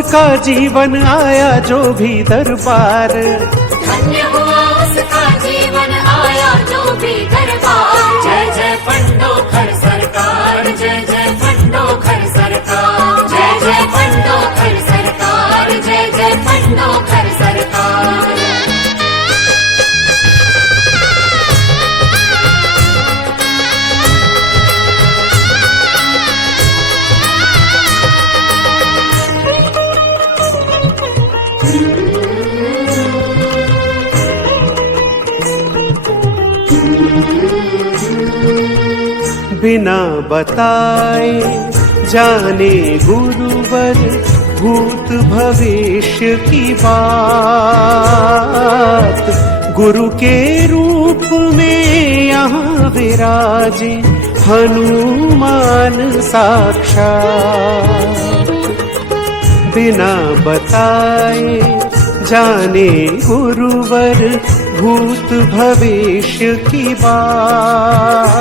उसका जीवन आया जो भी दरबार, धन्य हुआ उसका जीवन आया जो भी दरबार। जय जय पंडोखर सरकार, जय जय पंडोखर सरकार, जय जय पंडोखर सरकार, जय जय पंडोखर सरकार। बिना बताए जाने गुरुवर भूत भविष्य की बात, गुरु के रूप में यहाँ विराजे हनुमान साक्षात। बिना बताए जाने गुरुवर भूत भविष्य की बात,